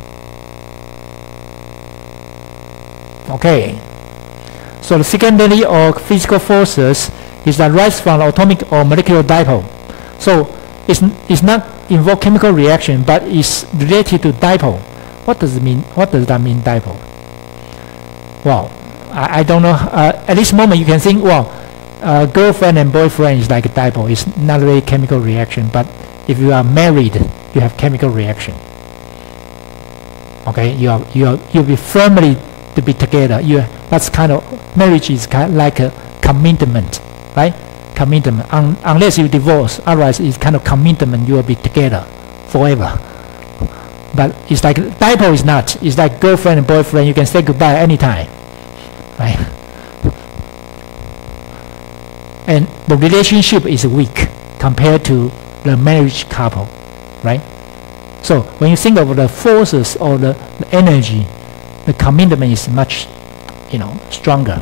Okay. So the secondary or physical forces is that rise from atomic or molecular dipole. So it's not involve chemical reaction, but it's related to dipole. What does it mean? What does that mean, dipole? Well, I don't know. At this moment, you can think, well, girlfriend and boyfriend is like a dipole. It's not really chemical reaction, but if you are married, you have chemical reaction. Okay, you'll be firmly to be together. That's kind of, marriage is kind of like a commitment, right? Commitment. Unless you divorce, otherwise it's kind of commitment. You will be together forever. But it's like dipole is not. It's like girlfriend and boyfriend. You can say goodbye anytime, right? And the relationship is weak compared to the marriage couple, right? So when you think of the forces or the energy, the commitment is much, stronger.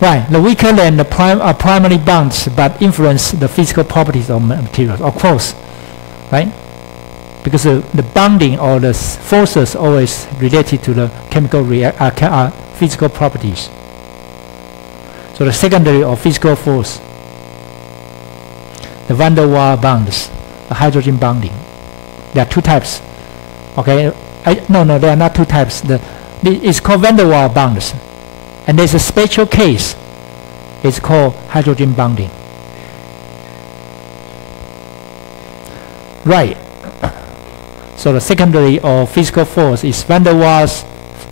Right, the weaker than the primary bonds, but influence the physical properties of materials, of course, right? Because the bonding or the forces always related to the chemical physical properties. So the secondary or physical force, the van der Waals bonds, the hydrogen bonding. There are 2 types. Okay, no, there are not 2 types. It's called van der Waals bonds, and there's a special case. It's called hydrogen bonding. Right. So the secondary or physical force is van der Waals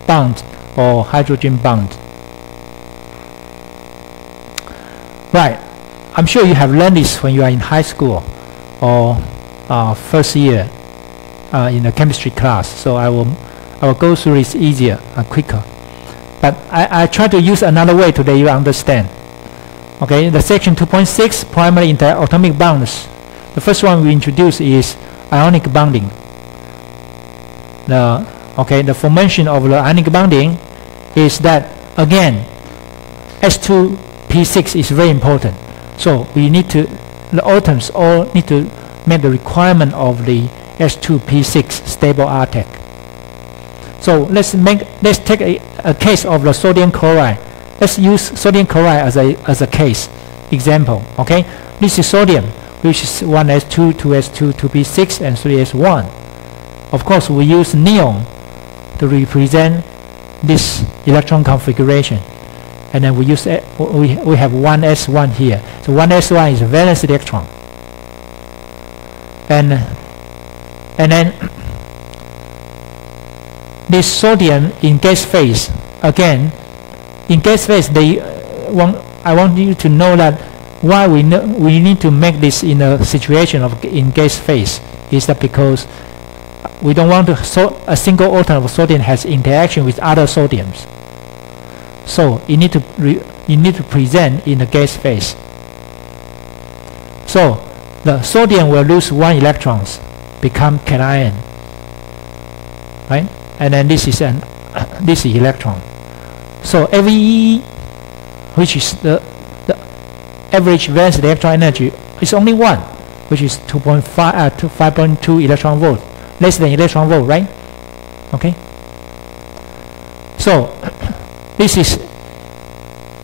bond or hydrogen bond. Right. I'm sure you have learned this when you are in high school or first year in the chemistry class. So I will go through this easier, quicker. But I try to use another way to let you understand. Okay, the section 2.6, primary interatomic bonds. The first one we introduce is ionic bonding. The formation of the ionic bonding is that, again, S2P6 is very important. So the atoms all need to meet the requirement of the S2P6 stable attack. So let's take a case of the sodium chloride. Let's use sodium chloride as a case example. Okay, this is sodium, which is 1s2, 2s2, 2p6, and 3s1. Of course, we use neon to represent this electron configuration, and then we use we have 1s1 here. So 1s1 is a valence electron, and then this sodium in gas phase, again, in gas phase, I want you to know that why we need to make this in a situation of in gas phase is that because we don't want a single atom of sodium has interaction with other sodiums. So you need to present in the gas phase. So the sodium will lose 1 electrons, become cation, right? And then this is electron. So every E, which is the average valence electron energy, is only 1, which is 2.5 to 5.2 electron volt, less than electron volt, right? Okay. So this is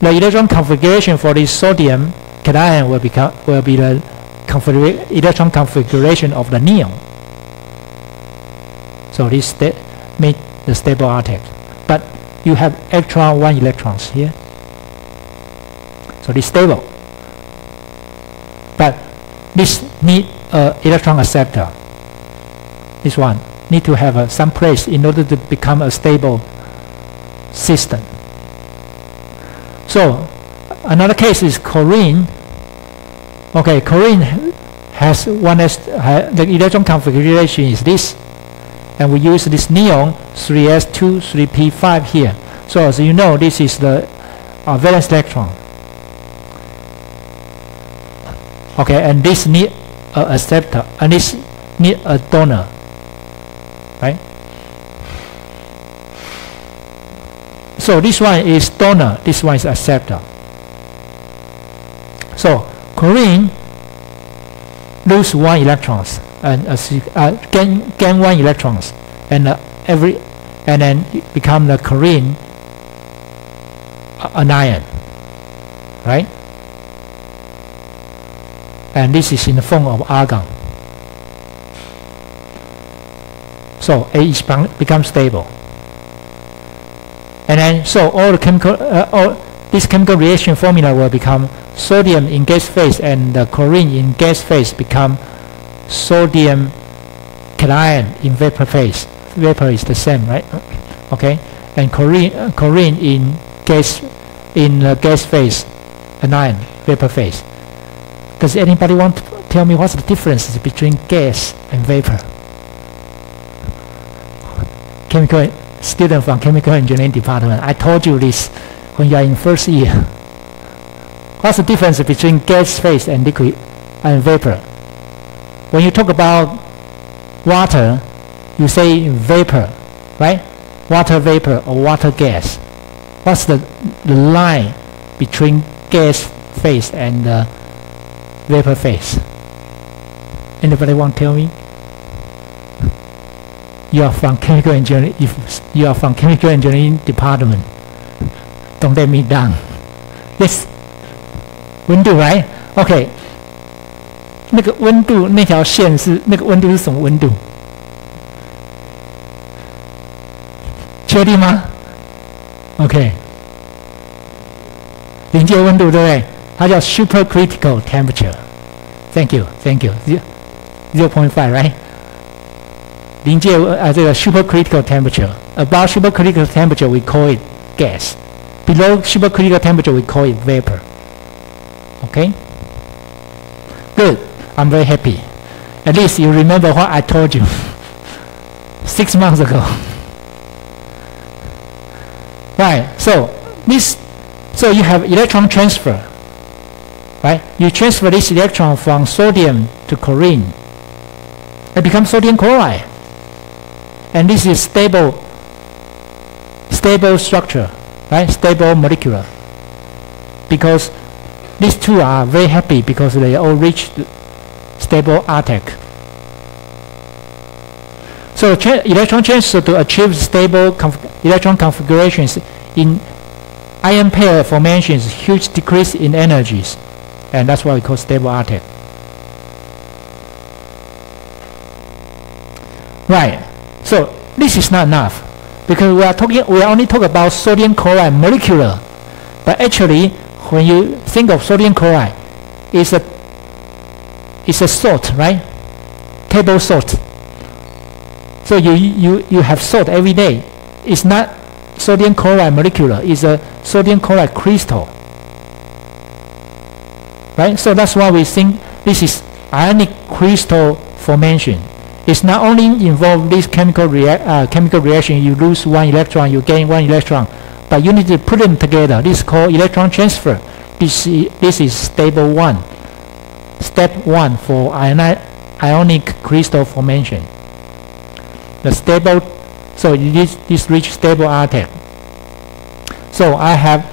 the electron configuration for this sodium cation will be the electron configuration of the neon. So this make the stable R-tech, but you have extra 1 electrons here. So this stable, but this need electron acceptor. This one need to have some place in order to become a stable system. So another case is chlorine. Okay, chlorine has the electron configuration is this, and we use this neon 3s2 3p5 here. So as you know, this is the valence electron. Okay, and this need an acceptor, and this need a donor, right? So this one is donor, this one is acceptor. So chlorine lose 1 electrons and gain 1 electrons, and then become the chlorine anion, right? And this is in the form of argon. So A is becomes stable. And then so all the chemical, this chemical reaction formula will become sodium in gas phase and the chlorine in gas phase become sodium cation in vapor phase. Vapor is the same, right? Okay, and chlorine in gas phase, anion vapor phase. Does anybody want to tell me what's the difference between gas and vapor? Chemical student from chemical engineering department. I told you this when you are in first year. What's the difference between gas phase and liquid and vapor? When you talk about water, you say vapor, right? Water vapor or water gas. What's the line between gas phase and vapor phase? Anybody want to tell me? You are from chemical engineering. If you are from chemical engineering department, don't let me down. Yes, 温度 right? Okay. 那个温度那条线是那个温度是什么温度？确定吗 ？OK。临界温度对不对？它叫 supercritical temperature. Thank you, thank you. 0.5, right? 临界这个 supercritical temperature. Above supercritical temperature, we call it gas. Below supercritical temperature, we call it vapor. Okay? Good. I'm very happy. At least you remember what I told you 6 months ago. Right. So you have electron transfer. Right? You transfer this electron from sodium to chlorine. It becomes sodium chloride. And this is stable structure, right? Stable molecular. Because these two are very happy because they all reach stable R-tech. So electron transfer to achieve stable electron configurations in ion pair formations, huge decrease in energies, and that's why we call stable R-tech. Right. So this is not enough because we are only talking about sodium chloride molecular, but actually when you think of sodium chloride, it's a salt, right? Table salt. So you have salt every day. It's not sodium chloride molecule is a sodium chloride crystal. Right? So that's why we think this is ionic crystal formation. It's not only involve this chemical reaction, you lose one electron, you gain one electron, but you need to put them together. This is called electron transfer. This is stable 1. Step 1 for ionic crystal formation. The stable, so this reach stable R-tech. So I have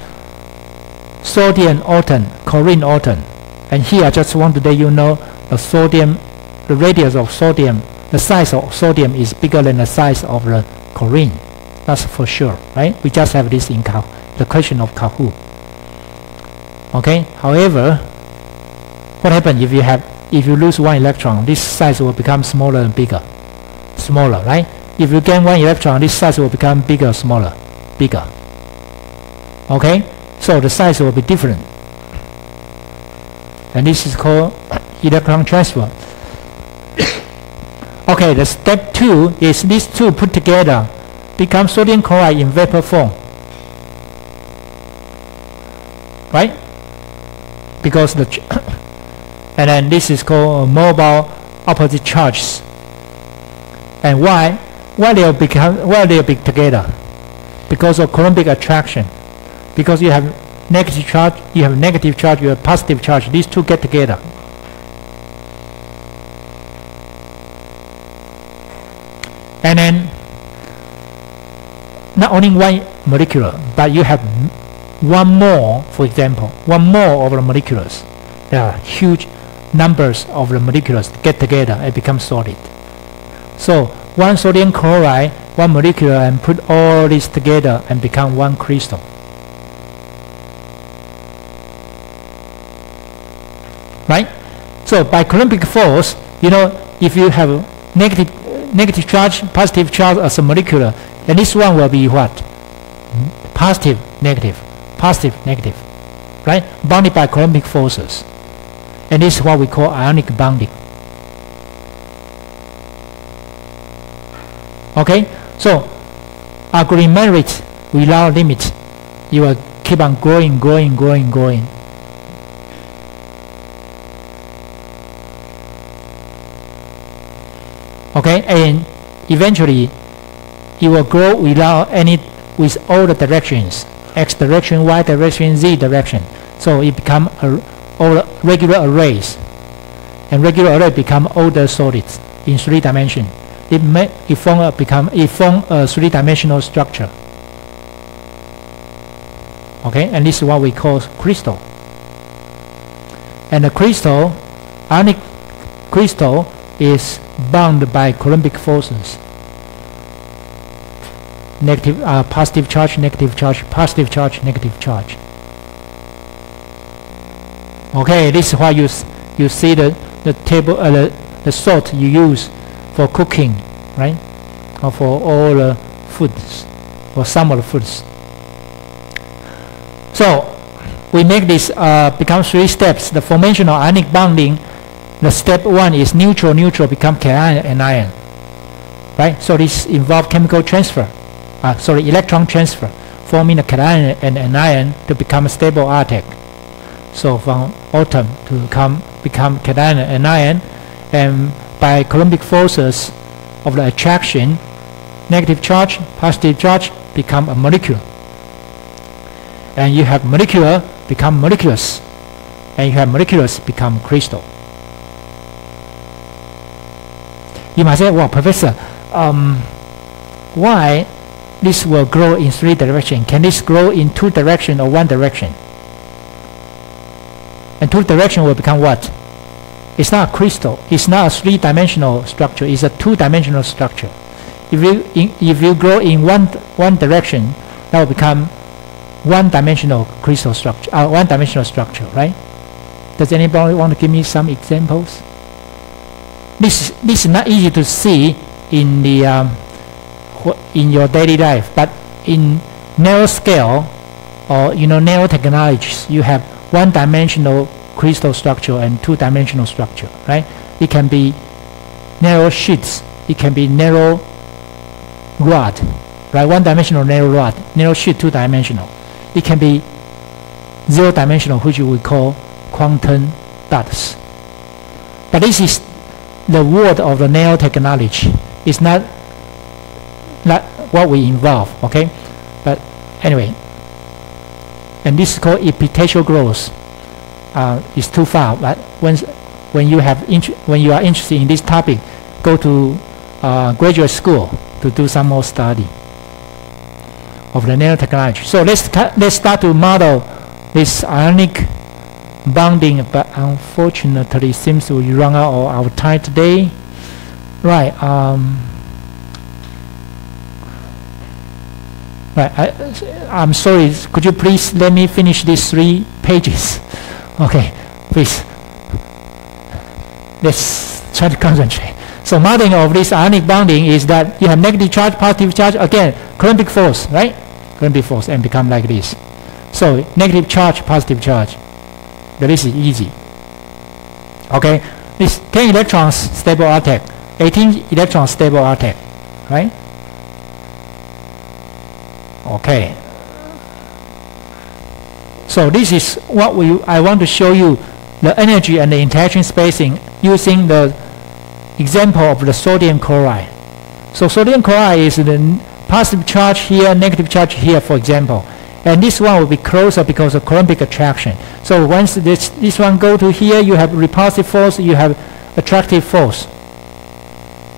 sodium atom, chlorine atom, and here I just want to let you know the sodium, the radius of sodium, the size of sodium is bigger than the size of the chlorine. That's for sure, right? We just have this in the question of Kahoot. Okay. However, what happens if you lose one electron? This size will become smaller and bigger, smaller, right? If you gain one electron, this size will become bigger, smaller, bigger. Okay. So the size will be different, and this is called electron transfer. Okay, the step 2 is these two put together become sodium chloride in vapor form, right? Because the and then this is called mobile opposite charges. And why they be together? Because of Coulombic attraction. Because you have negative charge, you have positive charge. These two get together. And then not only one molecule, but you have one more, for example, one more of the molecules. There are huge numbers of the molecules get together and become solid. So one sodium chloride, one molecule, and put all this together and become one crystal. Right? So by Coulombic force, if you have negative charge, positive charge as a molecule, and this one will be what? Positive, negative, right? Bounded by Coulombic forces. And this is what we call ionic bonding. Okay? So, agglomerates without limit. You will keep on growing. Okay? And eventually, it will grow with all the directions. X direction, Y direction, Z direction. So it become all regular arrays. And regular array become older solids in 3 dimensions. It form a 3-dimensional structure. Okay, and this is what we call crystal. And the crystal, ionic crystal, is bound by Coulombic forces. Positive charge, negative charge, positive charge, negative charge. Okay, this is why you see the table, the salt you use for cooking, right? Or for all the foods, or some of the foods. So we make this become 3 steps. The formation of ionic bonding. The step 1 is neutral become cation and ion, right? So this involves chemical transfer. Electron transfer, forming a cation and an ion to become a stable R-tech. So from atom to become cation and ion, and by Coulombic forces of the attraction, negative charge, positive charge become a molecule. And you have molecular become molecules, and you have molecules become crystal. You might say, well, Professor, why this will grow in 3 directions? Can this grow in 2 directions or 1 direction? And 2 directions will become what? It's not a crystal. It's not a 3-dimensional structure. It's a 2-dimensional structure. If you grow in one direction, that will become 1-dimensional crystal structure. 1-dimensional structure, right? Does anybody want to give me some examples? This is not easy to see in the in your daily life, but in narrow scale or narrow technologies, you have 1-dimensional crystal structure and 2-dimensional structure, right? It can be narrow sheets, it can be narrow rod, right? One-dimensional narrow rod, narrow sheet, two-dimensional. It can be zero-dimensional, which we call quantum dots. But this is the word of the nanotechnology. It's not what we involve, okay? But anyway, and this is called epithelial growth. It's too far, but when you are interested in this topic, go to graduate school to do some more study of the nanotechnology. So let's start to model this ionic bonding, but unfortunately it seems we run out of our time today. Right. Right. I'm sorry. Could you please let me finish these 3 pages? Okay, please. Let's try to concentrate. So modeling of this ionic bonding is that you have negative charge, positive charge, again, Coulombic force, right? Coulombic force, and become like this. So negative charge, positive charge. But this is easy. Okay, this 10 electrons stable attack, 18 electrons stable attack, right? Okay. So this is what I want to show you, the energy and the interaction spacing using the example of the sodium chloride. So sodium chloride is the positive charge here, negative charge here, for example. And this one will be closer because of Coulombic attraction. So once this one go to here, you have repulsive force, you have attractive force,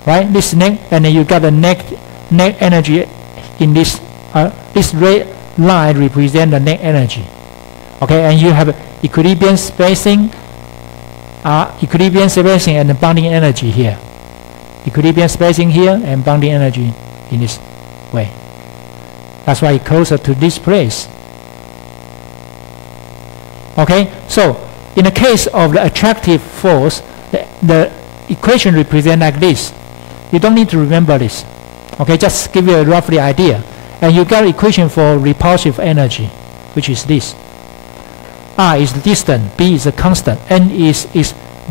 right? This and then you got the net energy in this. This red line represents the net energy. Okay, and you have equilibrium spacing, and the bonding energy here. Equilibrium spacing here and bonding energy in this way. That's why it's closer to this place. Okay, so in the case of the attractive force, the equation represents like this. You don't need to remember this. Okay, just give you a roughly idea. And you got equation for repulsive energy, which is this. R is the distance, B is the constant, N is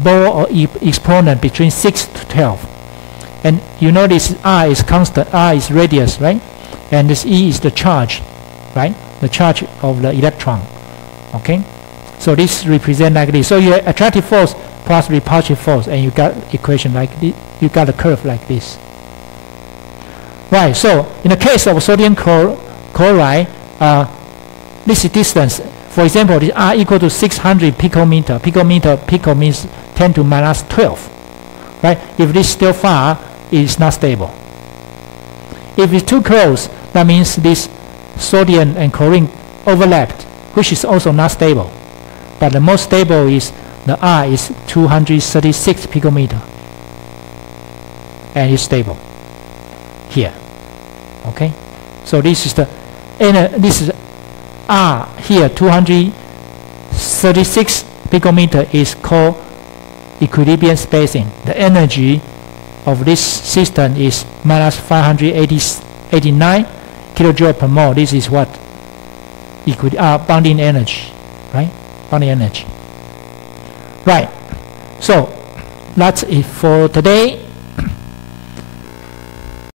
ball or exponent between 6 to 12. And you notice R is constant, R is radius, right? And this E is the charge, right? The charge of the electron. Okay? So this represents like this. So you have attractive force plus repulsive force, and you got equation like this. You got a curve like this. Right, so in the case of sodium chloride, this is distance. For example, the R equal to 600 picometer. Pico means 10 to minus 12. Right? If this is still far, it is not stable. If it's too close, that means this sodium and chlorine overlapped, which is also not stable. But the most stable is the R is 236 picometer. And it's stable here. Okay, so this is this is R here, 236 picometer is called equilibrium spacing. The energy of this system is minus 589 kilojoule per mole. This is what bonding energy, right? Bonding energy. Right. So that's it for today.